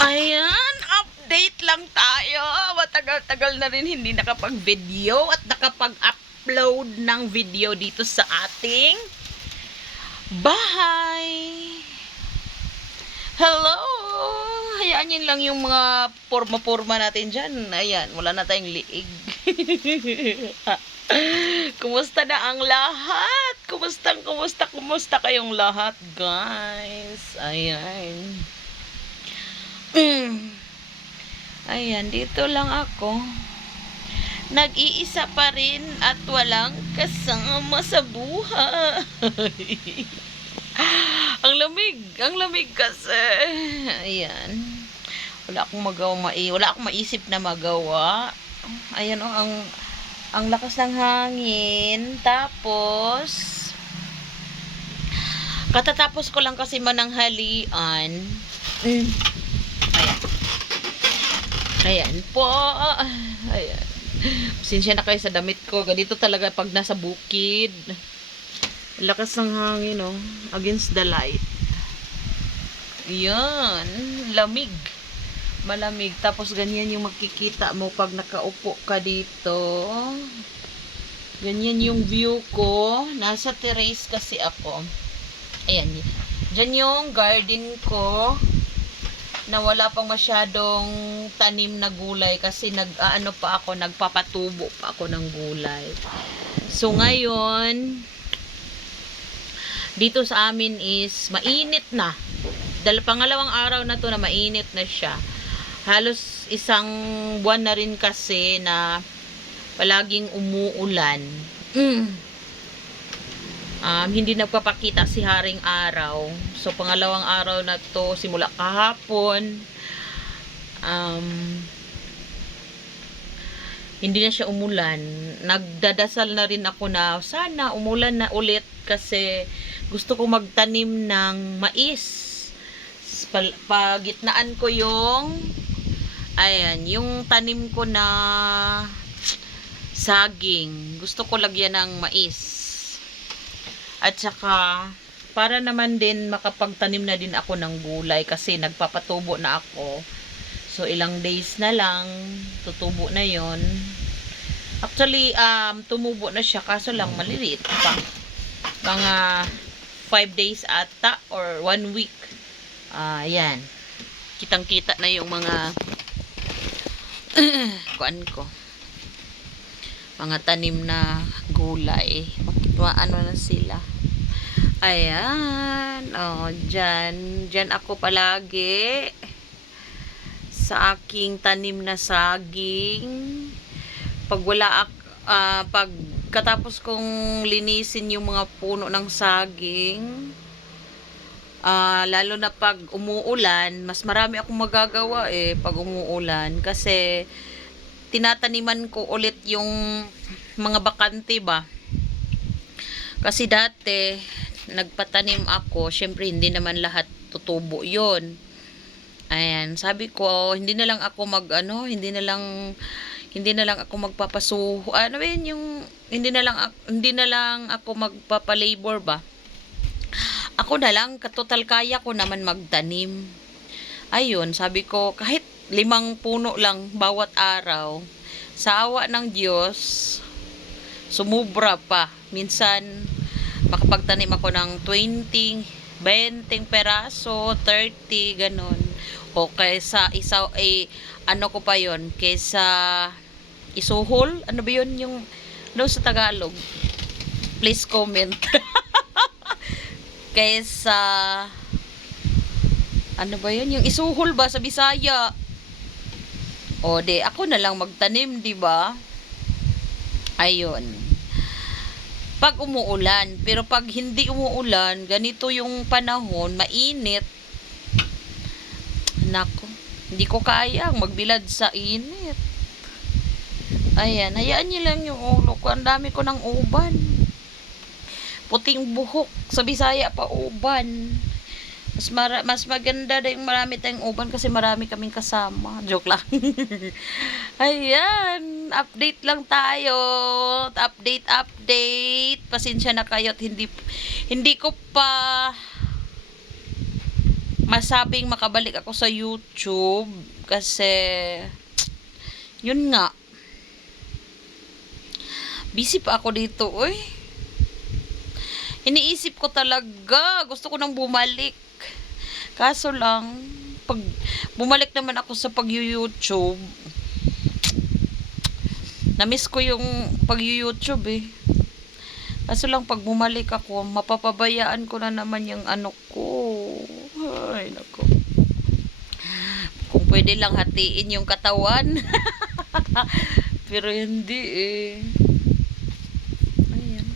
Ayan, update lang tayo. Matagal-tagal na rin hindi nakapag-video at nakapag-upload ng video dito sa ating bahay. Hello! Hayaan yun lang yung mga porma-porma natin dyan. Ayan, wala na tayong liig. Kumusta na ang lahat? Kumusta kayong lahat, guys? Ayan. Ayan, dito lang ako. Nag-iisa pa rin at walang kasama sa buhay. Ang lamig kasi. Ayan. Wala akong maisip na magawa. Ayan oh, ang lakas ng hangin. Tapos katatapos ko lang kasi mananghalian. Ayan. Ayan po. Ayan. Pasensya na kayo sa damit ko. Ganito talaga pag nasa bukid. Lakas ng hangin, oh. Against the light. Ayan. Lamig. Malamig. Tapos ganyan yung makikita mo pag nakaupo ka dito. Ganyan yung view ko. Nasa terrace kasi ako. Ayan. Diyan yung garden ko. Na wala pang masyadong tanim na gulay kasi nagpapatubo pa ako ng gulay. So ngayon dito sa amin is mainit na. Pangalawang araw na to na mainit na siya. Halos isang buwan na rin kasi na palaging umuulan. Hindi nagpapakita si haring araw. So, pangalawang araw na to, simula kahapon, hindi na siya umulan. Nagdadasal na rin ako na sana umulan na ulit kasi gusto ko magtanim ng mais. Pagitnaan ko yung yung tanim ko na saging. Gusto ko lagyan ng mais. At saka, para naman din makapagtanim na din ako ng gulay kasi nagpapatubo na ako. So, ilang days na lang, tutubo na yon. Actually, tumubo na siya kaso lang maliliit pa. Mga 5 days ata or 1 week. Yan. Kitang-kita na yung mga kuan ko. Mga tanim na gulay. Ano na sila. Ayan. Oh, dyan ako palagi. Sa aking tanim na saging. Pag katapos kong linisin yung mga puno ng saging, lalo na pag umuulan, mas marami akong magagawa pag umuulan. Kasi, tinataniman ko ulit yung mga bakante ba. Kasi dati, nagpatanim ako, syempre hindi naman lahat tutubo yon. Ayan, sabi ko, hindi na lang ako magpapasuho. Ano ba yun yung, hindi na lang ako magpapalabor ba. Ako na lang, katotal kaya ko naman magtanim. Ayun, sabi ko, kahit 5 puno lang bawat araw, sa awa ng Diyos, sumubra pa. Minsan, makapagtanim ako ng 20 peraso, 30, ganun. O kaysa ano ko pa yon, kaysa isuhol, ano ba yun yung, sa Tagalog? Please comment. Kaysa, ano ba yun, yung isuhol ba sa Bisaya? O, ako na lang magtanim, di ba? Ayun. Pag umuulan, pero pag hindi umuulan, ganito yung panahon, mainit. Nako, hindi ko kayang magbilad sa init. Ayan, hayaan niyo lang yung ulo ko. Ang dami ko ng uban. Puting buhok. Sa Bisaya pa uban. Mas maganda na yung marami tayong uban kasi marami kaming kasama. Joke lang. Ayan. Update lang tayo. Update. Pasensya na kayo at hindi ko pa masabing makabalik ako sa YouTube kasi yun nga, busy pa ako dito, uy. Iniisip ko talaga, gusto ko nang bumalik. Kaso lang, pag bumalik naman ako sa pag-YouTube, na-miss ko yung pag-YouTube eh. Kaso lang, pag bumalik ako, mapapabayaan ko na naman yung ano ko. Ay, nako. Kung pwede lang hatiin yung katawan. Pero hindi eh. Ayan.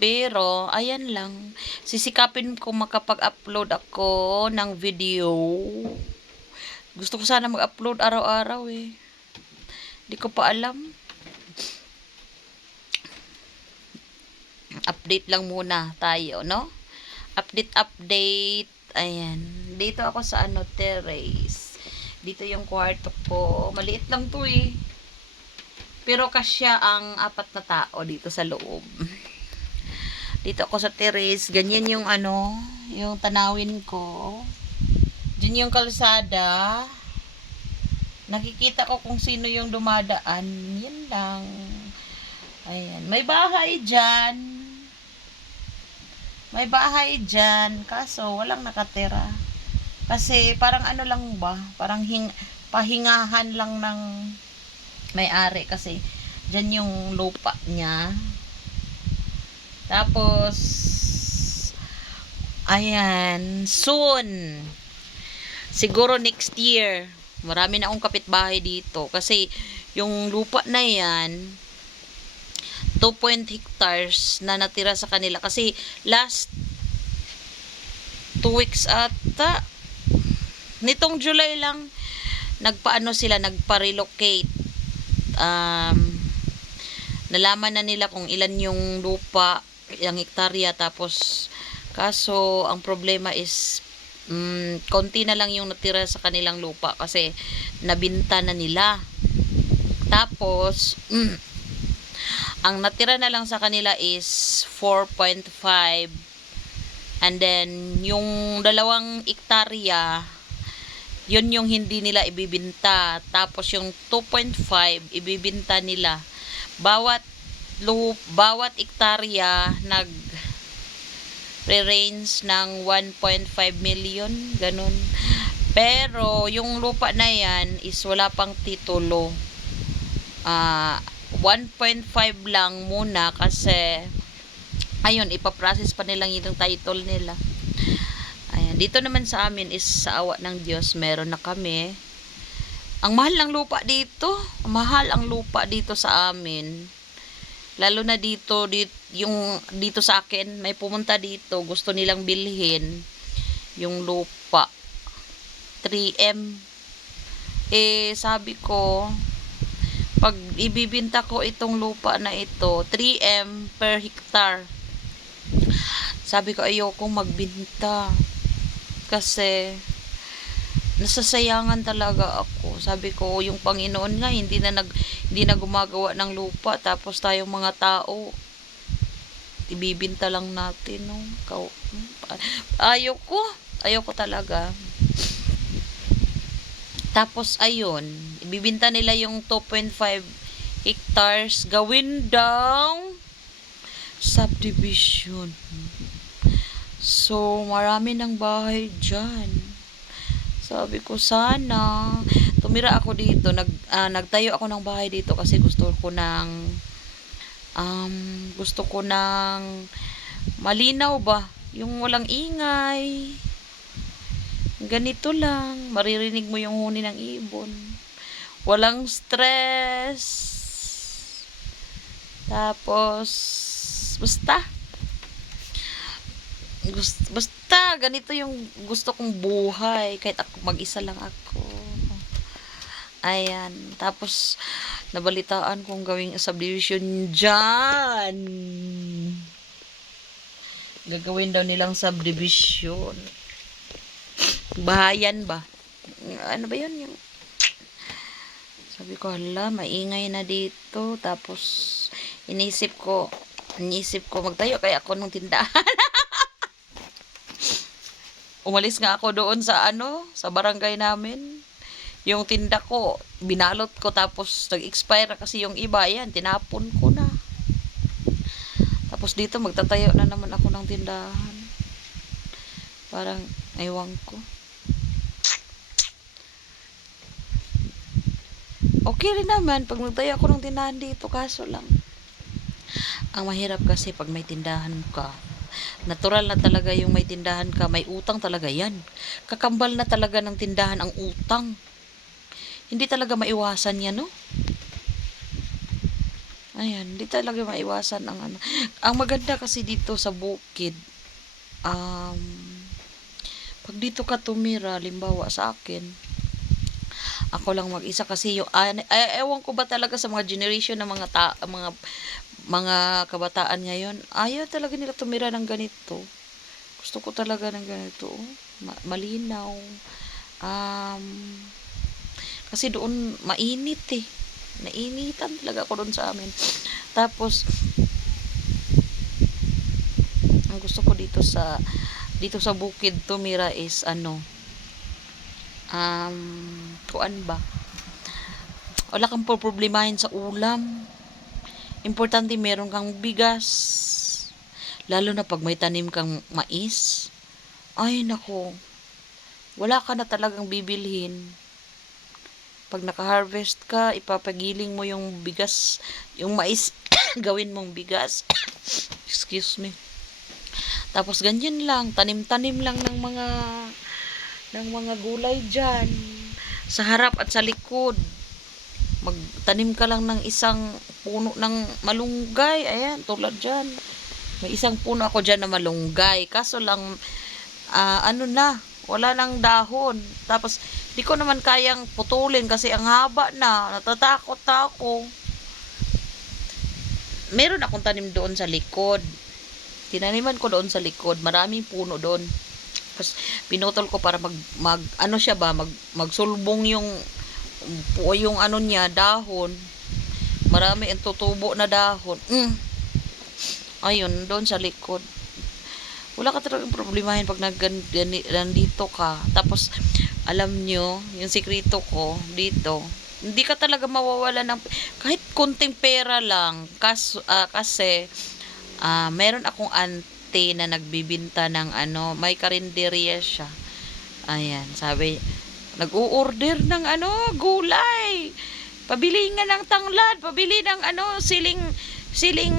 Pero, ayan lang. Sisikapin ko makapag-upload ako ng video. Gusto ko sana mag-upload araw-araw eh. Hindi ko pa alam. Update lang muna tayo, no? Update. Ayan. Dito ako sa terrace. Dito yung kwarto ko. Maliit lang to eh. Pero kasya ang 4 na tao dito sa loob. Dito ako sa terrace. Ganyan yung yung tanawin ko. Diyan yung kalsada. Nakikita ko kung sino yung dumadaan. Yan lang. Ayan. May bahay dyan. Kaso walang nakatira. Kasi parang lang ba? Parang pahingahan lang ng may-ari. Kasi dyan yung lupa niya. Tapos ayan. Soon. Siguro next year. Marami na akong kapitbahay dito. Kasi yung lupa na yan, 2 hectares na natira sa kanila. Kasi last 2 weeks ata, nitong July lang, nagpa-relocate. Nalaman na nila kung ilan yung lupa, yung hektarya. Tapos, kaso, ang problema is, konti na lang yung natira sa kanilang lupa kasi nabinta na nila. Tapos, ang natira na lang sa kanila is 4.5. And then, yung 2 hektarya, yun yung hindi nila ibibinta. Tapos, yung 2.5, ibibinta nila. Bawat hektarya, nag-range ng 1.5 million. Ganun. Pero, yung lupa na yan is wala pang titulo. 1.5 lang muna kasi ayun, ipaprocess pa nilang yung title nila. Ayan, dito naman sa amin is sa awa ng Diyos, meron na kami. Ang mahal ng lupa dito. Mahal ang lupa dito sa amin. Lalo na dito sa akin, may pumunta dito, gusto nilang bilhin yung lupa. 3M. Sabi ko, pag ibibinta ko itong lupa na ito, 3M per hectare. Sabi ko, ayokong magbinta. Kasi, nasasayangan talaga ako. Sabi ko, yung Panginoon nga, hindi na gumagawa ng lupa. Tapos tayong mga tao, ibibinta lang natin, no? Ayoko talaga. Tapos, ayun, ibibinta nila yung 2.5 hectares, gawin daw subdivision. So, marami ng bahay dyan. Sabi ko, sana, tumira ako dito, nagtayo ako ng bahay dito kasi gusto ko ng malinaw ba, yung walang ingay. Ganito lang, maririnig mo yung huni ng ibon. Walang stress. Tapos, basta, ganito yung gusto kong buhay. Kahit mag-isa lang ako. Ayan. Tapos, nabalitaan kong gawing subdivision dyan. Gagawin daw nilang subdivision. Bahayan ba? Ano ba yun? Sabi ko, hala, maingay na dito. Tapos, inisip ko, magtayo kaya ako ng tindahan. Umalis nga ako doon sa ano, sa barangay namin. Yung tinda ko, binalot ko tapos nag-expire kasi yung iba, yan, tinapon ko na. Tapos dito magtatayo na naman ako ng tindahan. Parang, ewan ko. Okay rin naman pag magtayo ako ng tindahan dito, kaso lang. Ang mahirap kasi pag may tindahan ka, natural na talaga yung may tindahan ka, may utang talaga yan. Kakambal na talaga ng tindahan ang utang. Hindi talaga maiwasan yan, no? Ayan, hindi talaga maiwasan ang ano. Ang maganda kasi dito sa bukid, um, pag dito ka tumira, limbawa sa akin, ako lang mag-isa kasi yung, ewan ko ba talaga sa mga generation ng mga kabataan ngayon, ayaw talaga nila tumira ng ganito. Gusto ko talaga ng ganito, malinaw. Um, kasi doon mainit eh. Nainitan talaga ako doon sa amin. Tapos ang gusto ko dito sa bukid tumira is ano, kuan ba? Wala kang problemahin sa ulam. Importante meron kang bigas. Lalo na pag may tanim kang mais. Ay nako, wala ka na talagang bibilhin. Pag naka-harvest ka, ipapagiling mo yung bigas, yung mais, gawin mong bigas. Excuse me. Tapos ganyan lang, tanim-tanim lang ng mga gulay diyan sa harap at sa likod. Magtanim ka lang ng isang puno ng malunggay. Ayan, tulad diyan. May isang puno ako diyan na malunggay. Kaso lang ano na, wala nang dahon. Tapos di ko naman kayang putulin kasi ang haba na. Natatakot na ako. Meron akong tanim doon sa likod. Tinaniman ko doon sa likod. Maraming puno doon. Tapos pinutol ko para ano siya ba, magsulbong yung ano niya, dahon. Marami ang tutubo na dahon. Ayun, doon sa likod. Wala ka talagang problemahin pag nandito ka. Tapos, alam nyo, yung sikreto ko dito, hindi ka talaga mawawala ng, kahit konting pera lang, kasi, meron akong auntie na nagbibinta ng ano, may karinderya siya. Ayan, sabi, nag-o-order ng ano, gulay. Pabili nga ng tanglad, pabili ng ano, siling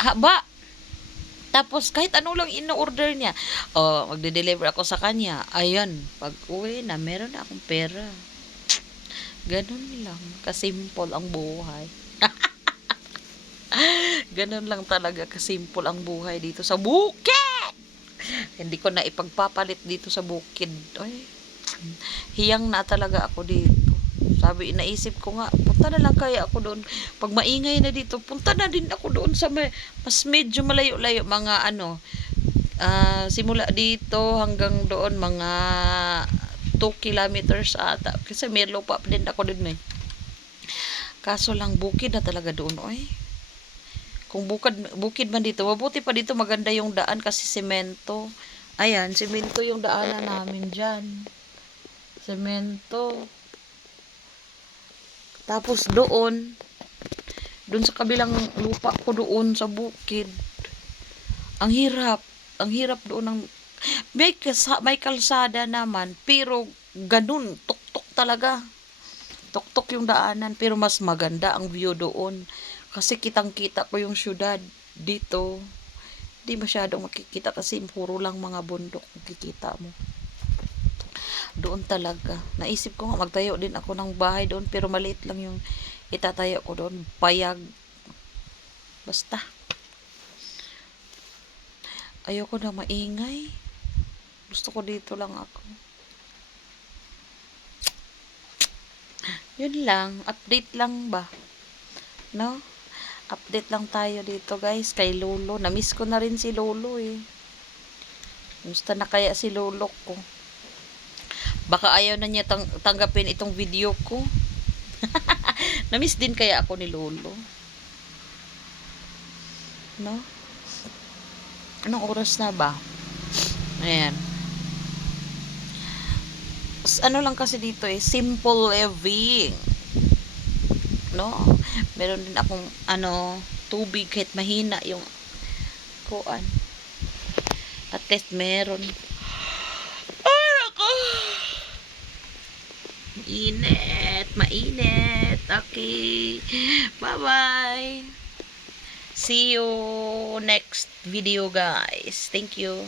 haba. Tapos, kahit ano lang in-order niya, magde-deliver ako sa kanya. Ayun, pag uwi na, meron na akong pera. Ganun lang. Kasimple ang buhay. Ganun lang talaga, kasimple ang buhay dito sa bukid. Hindi ko na ipagpapalit dito sa bukid. Ay, hiyang na talaga ako dito. Sabi, naisip ko nga, punta na lang kaya ako doon. Pag maingay na dito, punta na din ako doon sa mas medyo malayo-layo, mga ano, simula dito hanggang doon, mga 2 kilometers ata. Kasi may lupa pa din ako doon eh. Kaso lang, bukid na talaga doon, oy. Kung bukid man dito, mabuti pa dito, maganda yung daan kasi semento. Ayan, semento yung daanan namin dyan. Semento. Tapos doon sa kabilang lupa ko doon sa bukid, ang hirap doon ng, may kalsada naman, pero ganun, tuktok talaga. Tuktok yung daanan, pero mas maganda ang view doon. Kasi kitang-kita ko yung syudad dito. Di masyadong makikita kasi puro lang mga bundok makikita mo. Doon talaga. Naisip ko nga magtayo din ako ng bahay doon, pero maliit lang yung itatayo ko doon. Payag. Basta. Ayoko na maingay. Gusto ko dito lang ako. Yun lang. Update lang ba? No? Update lang tayo dito guys. Kay Lolo. Namiss ko na rin si Lolo eh. Gusto na kaya si Lolo ko. Baka ayaw na niya tanggapin itong video ko. Namiss din kaya ako ni Lolo. No? Anong oras na ba? Ayan. ano lang kasi dito eh, simple living. No? Meron din akong ano, tubig kahit mahina yung kuan. At least meron. Ay, ako. Mainit, mainit. Okay. Bye-bye. See you next video, guys. Thank you.